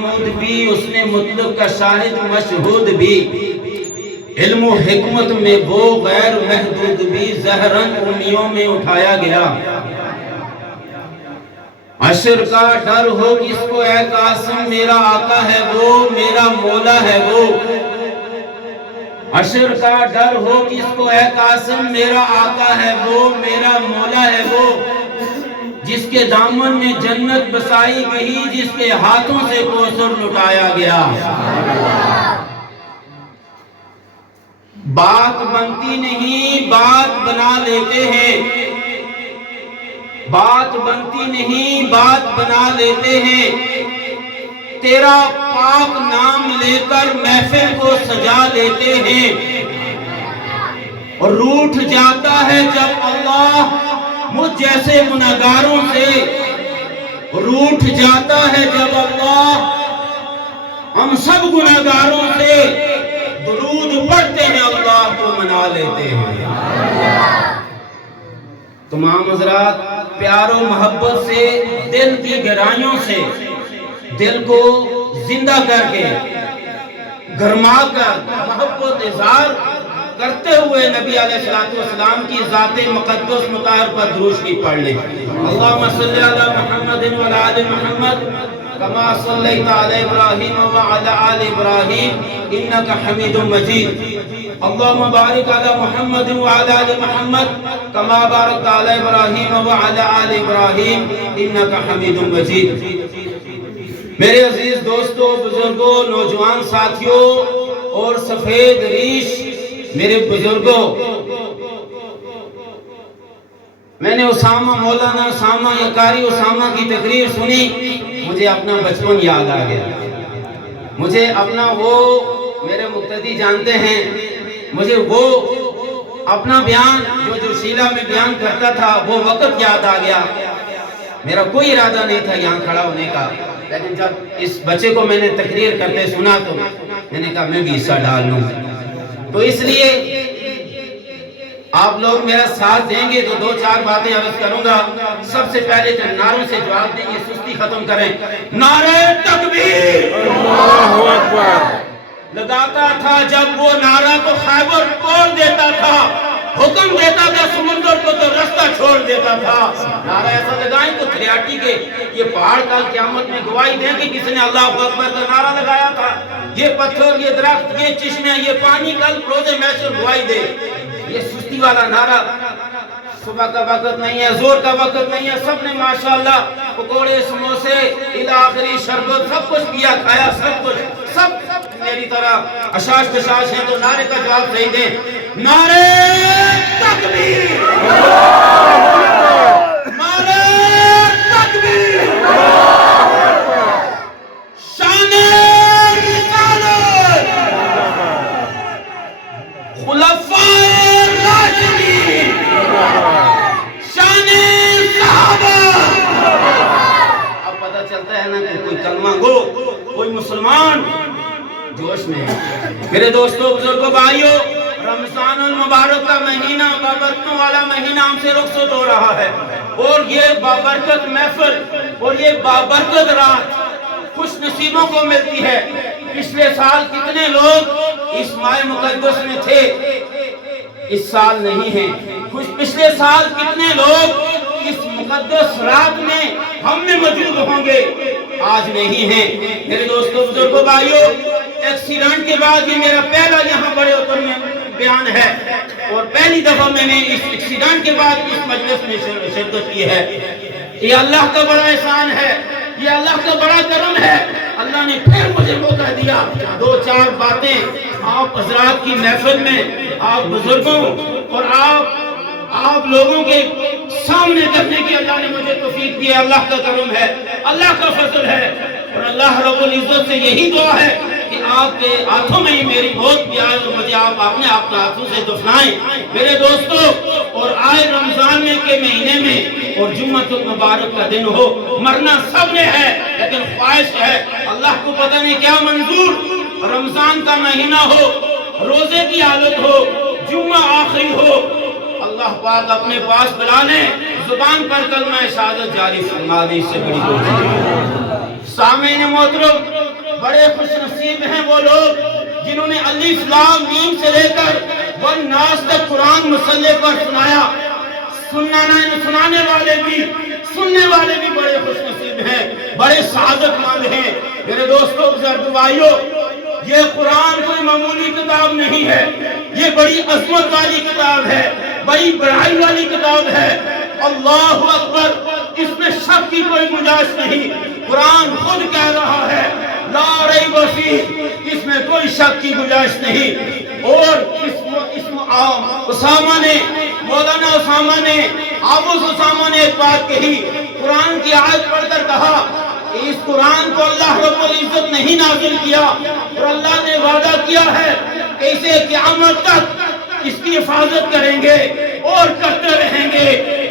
محمود بھی، اس نے مطلق کا شاہد مشہود بھی، علم و حکمت میں وہ غیر محدود بھی، زہرن امیوں میں اٹھایا گیا۔ عشر کا ڈر ہو کس کو اے قاسم، میرا آقا ہے وہ، میرا مولا ہے وہ۔ عشر کا ڈر ہو کس کو اے قاسم، میرا آقا ہے وہ، میرا مولا ہے وہ، جس کے دامن میں جنت بسائی گئی، جس کے ہاتھوں سے کوثر لٹایا گیا۔ بات بنتی نہیں، بات بنا لیتے ہیں، بات بنتی نہیں، بات بنا لیتے ہیں، تیرا پاک نام لے کر محفل کو سجا لیتے ہیں، اور روٹھ جاتا ہے جب اللہ مجھ جیسے گناہگاروں سے، روٹھ جاتا ہے جب اللہ ہم سب گناہگاروں سے درود پڑھتے ہیں، اللہ کو منا لیتے ہیں۔ تمام حضرات پیار و محبت سے، دل کی گہرائیوں سے، دل کو زندہ کر کے، گرما کر، محبت اظہار کرتے ہوئے نبی علیہ السلام کی ذات مقدس مطہر پر درود شریف پڑھ لیں۔ اللہم صلی علی محمد وعلی آل محمد کما صلیت علی ابراہیم وعلی آل ابراہیم انک حمید مجید۔ اللہم بارک علی محمد وعلی آل محمد کما بارکت علی ابراہیم وعلی آل ابراہیم انک حمید مجید۔ میرے عزیز دوستو، بزرگوں، نوجوان ساتھیوں اور سفید ریش میرے بزرگوں، میں نے مولانا اسامہ یا قاری اسامہ کی تقریر سنی، مجھے اپنا بچپن یاد آ گیا، مجھے اپنا وہ میرے مقتدی جانتے ہیں، مجھے وہ اپنا بیان جو شیلا میں بیان کرتا تھا وہ وقت یاد آ گیا۔ میرا کوئی ارادہ نہیں تھا یہاں کھڑا ہونے کا، لیکن جب اس بچے کو میں نے تقریر کرتے سنا تو میں نے کہا میں بھی حصہ ڈال لوں۔ تو اس لیے آپ لوگ میرا ساتھ دیں گے تو دو چار باتیں عرض کروں گا۔ سب سے پہلے تو نعروں سے جواب دیں گے، سستی ختم کریں۔ نعرہ تکبیر! اللہ اکبر! لگاتا تھا جب وہ نعرہ تو خیبر توڑ دیتا تھا، حکم دیتا تھا سمندر کو تو رستہ چھوڑ دیتا تھا۔ نعرہ ایسا لگائیں تو تھریاٹی کے یہ پہاڑ کل قیامت میں گواہی دیں کہ کس نے اللہ اکبر کا نعرہ لگایا تھا، یہ پتھر، یہ درخت، یہ چشمے، یہ پانی کل روز محشر گواہی دے۔ یہ سستی والا نعرہ صبح کا وقت نہیں ہے، زور کا وقت نہیں ہے، سب نے ماشاءاللہ پکوڑے، سموسے، آخری شربت سب کچھ کیا، کھایا، سب کچھ، سب میری طرح اشاش پشاش ہیں، تو نعرے کا جواب صحیح دیں۔ نعرہ تکبیر! نعرہ تکبیر! شان رسالت! خلفاء راشدین! شان صحابہ! اب پتہ چلتا ہے نا کہ کوئی کلمہ گو، کوئی مسلمان جوش میں ہے۔ میرے دوستو، بزرگوں، بھائیوں، رمضان المبارک کا مہینہ، بابرکتوں والا مہینہ ہم سے رخصت ہو رہا ہے، اور یہ بابرکت محفل اور یہ بابرکت رات خوش نصیبوں کو ملتی ہے۔ پچھلے سال کتنے لوگ اس ماہ مقدس میں تھے، اس سال نہیں ہیں۔ پچھلے سال کتنے لوگ اس مقدس رات میں ہم میں موجود ہوں گے، آج نہیں ہیں۔ میرے دوستو، بزرگوں، بھائیوں، ایکسیڈنٹ کے بعد یہ میرا پہلا یہاں بڑے اتر میں بیان ہے، اور پہلی دفعہ میں نے اس ایکسیڈنٹ کے بعد اس مجلس میں شرکت کی ہے۔ یہ اللہ کا بڑا احسان ہے، یہ اللہ کا بڑا کرم ہے۔ اللہ نے پھر مجھے موقع دیا دو چار باتیں آپ حضرات کی محفل میں، آپ بزرگوں اور آپ لوگوں کے سامنے کرنے کی اللہ نے مجھے توفیق دی ہے۔ اللہ کا کرم ہے، اللہ کا فضل ہے، اور اللہ رب العزت سے یہی دعا ہے کہ آپ کے ہاتھوں میں ہی میری موت بھی آئے اور مجھے آپ اپنے ہاتھوں سے دفنائیں۔ میرے دوستو، اور آئے رمضان کے مہینے میں اور جمعۃ المبارک کا دن ہو، مرنا سب نے ہے، لیکن خواہش ہے اللہ کو پتہ نہیں کیا منظور، رمضان کا مہینہ ہو، روزے کی حالت ہو، جمعہ آخری ہو، اللہ پاک اپنے پاس بلا لیں، زبان پر کلمہ شہادت جاری فرما دے، اس سے بڑی کوئی نہیں۔ سامعین محترم، بڑے خوش نصیب ہیں وہ لوگ جنہوں نے الف لام میم سے لے کر والناس تک قرآن مسلح پر سنایا۔ سنانے والے بھی بڑے خوش نصیب ہیں، بڑے سعادت مند ہیں۔ میرے دوستو بزرگ بھائیو، یہ قرآن کوئی معمولی کتاب نہیں ہے، یہ بڑی عظمت والی کتاب ہے، بڑی بڑائی والی کتاب ہے۔ اللہ اکبر، اس میں شک کی کوئی گنجائش نہیں۔ قرآن خود کہہ رہا ہے لا ریب فیہ، اس میں کوئی شک کی گنجائش نہیں۔ اور مولانا اسامہ نے حافظ اسامہ نے ایک بات کہی، قرآن کی آیت پڑھ کر کہا کہ اس قرآن کو اللہ رب العزت نہیں نازل کیا، اور اللہ نے وعدہ کیا ہے کہ اسے قیامت تک اس کی حفاظت کریں گے اور کرتے رہیں گے۔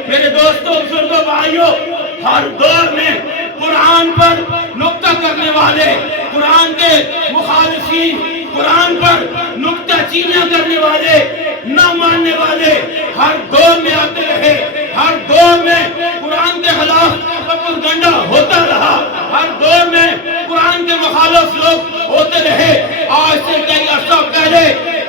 میرے دوستو بزرگوں بھائیو، ہر دور میں قرآن پر نکتہ کرنے والے، قرآن کے مخالفین، قرآن پر نکتہ چینیاں کرنے والے، نہ ماننے والے ہر دور میں آتے رہے، ہر دور میں قرآن کے خلاف پروپیگنڈا ہوتا رہا، ہر دور میں قرآن کے مخالف لوگ ہوتے رہے۔ آج سے کئی عرصہ پہلے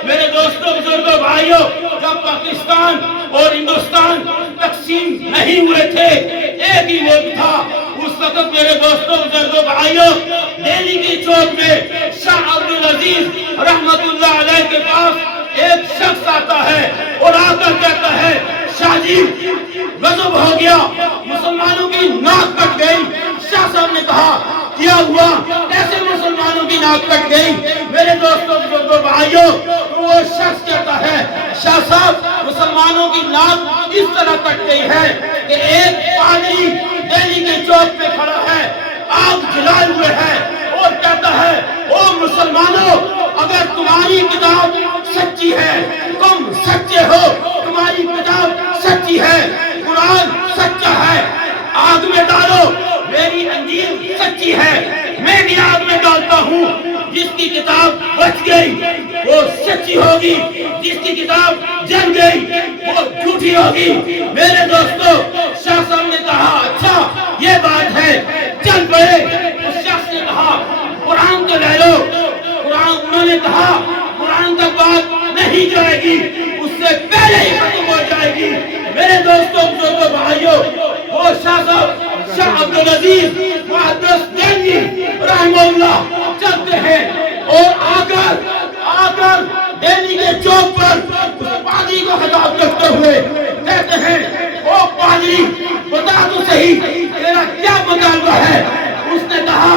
میرے دوستوں بزرگوں بھائیوں، جب پاکستان اور ہندوستان تقسیم نہیں ہوئے تھے، ایک ہی ملک تھا، اس وقت میرے دوستوں بزرگوں بھائیوں دہلی کی چوک میں شاہ عبدالعزیز رحمت اللہ علیہ کے پاس ایک شخص آتا ہے اور آ کر کہتا ہے شاہ جی غضب ہو گیا، مسلمانوں کی ناک کٹ گئی۔ شاہ صاحب نے کہا کیا ہوا، کیسے مسلمانوں کی ناک کٹ گئی؟ میرے دوستوں بزرگوں بھائیوں، وہ شخص کہتا ہے شاہ صاحب مسلمانوں کی ناک اس طرح کٹ گئی ہے کہ ایک پادری دہلی کے چوک پہ کھڑا ہے، آگ جلائے ہوئے ہے، اور کہتا ہے او مسلمانوں، اگر تمہاری کتاب سچی ہے، تم سچے ہو، تمہاری کتاب سچی ہے، قرآن سچا ہے، آگ میں ڈالو، میری انجیل سچی ہے، میں بھی آگ میں ڈالتا ہوں۔ جس کی کتاب بچ گئی وہ سچی ہوگی، جس کی کتاب جل گئی وہ جھوٹی ہوگی۔ میرے دوستو شاہ صاحب نے کہا اچھا یہ بات ہے، چل پڑے۔ اس شخص نے کہا قرآن تو لے لو، قرآن، انہوں نے کہا قرآن تک بات نہیں جائے گی، اس سے پہلے ہی ختم ہو جائے گی۔ میرے دوستوں بزرگوں بھائیوں، وہ شاہ صاحب شاہ عبدالعزیز محدث دہلوی رحمہ اللہ چلتے ہیں اور آ کر دہلی کے چوک پر اس پادری کو خطاب کرتے ہوئے کہتے ہیں او پادری بتا تو صحیح تیرا کیا مطالبہ ہے؟ اس نے کہا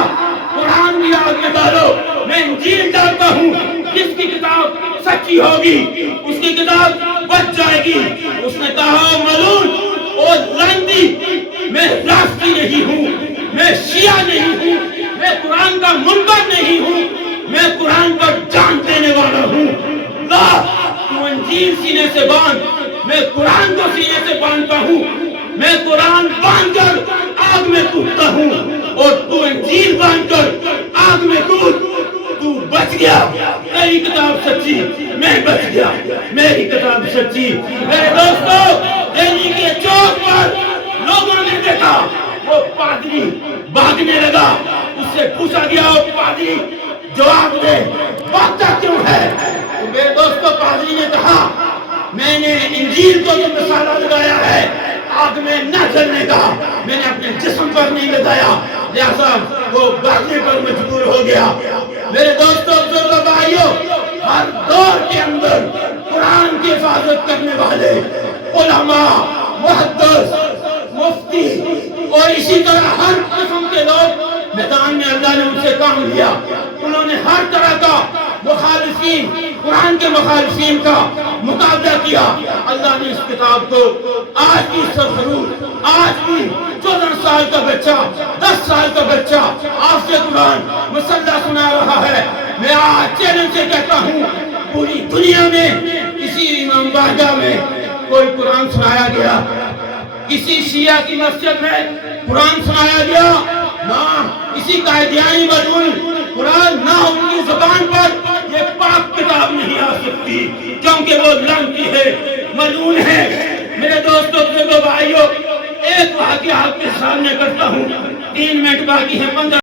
قرآن بھی آگ میں ڈالو، میں انجیل ڈالتا ہوں، جس کی کتاب سچی ہوگی اس کی کتاب بچ جائے گی۔ اس نے کہا ملعون اور لعنتی، میں رافضی نہیں ہوں، میں شیعہ نہیں ہوں، میں قرآن کا منکر نہیں ہوں، میں قرآن کا جان دینے والا ہوں۔ لا، تو انجیل سینے سے باندھ، میں قرآن کو سینے سے باندھتا ہوں، میں قرآن باندھ کر آگ میں کودتا ہوں، اور تو انجیل باندھ کر آگ میں کود۔ تو بچ گیا، میری کتاب سچی، میں بچ گیا، میری کتاب سچی۔ میرے دوستو دہلی کے چوک پر لوگوں نے دیکھا وہ پادری بھاگنے لگا، اس سے پوچھا گیا وہ پادری جواب دے بھاگتا کیوں ہے؟ تو میرے دوستو پادری نے کہا میں نے انجیل کو جو مسالہ لگایا ہے آگ میں نہ جلنے کا، میں نے اپنے جسم پر نہیں لگایا، لہذا وہ بھاگنے پر مجبور ہو گیا۔ میرے دوستو بزرگوں بھائیوں، ہر دور کے اندر قرآن کی حفاظت کرنے والے علماء، محدث، مفتی اور اسی طرح ہر قسم کے لوگ میدان میں اللہ نے ان سے کام لیا۔ انہوں نے ہر طرح کا مخالفین، قرآن کے مخالفین کا مقابلہ کیا۔ اللہ نے اس کتاب کو آج کی سرخرو، آج بھی 14 سال کا بچہ، 10 سال کا بچہ آپ سے قرآن مسلح سنا رہا ہے۔ میں آج چیلنج سے کہتا ہوں پوری دنیا میں کسی امام بارگاہ میں کوئی قرآن سنایا گیا، کسی شیعہ کی مسجد میں قرآن سنایا گیا نہ، کسی قائدیانی ملعون قرآن نہ، ان کی زبان پر یہ پاک کتاب نہیں آ سکتی کیونکہ وہ لعنتی ہے، ملعون ہے۔ میرے دوستوں بزرگوں بھائیوں، ایک واقعہ آپ کے سامنے کرتا ہوں، 3 منٹ باقی ہیں، 15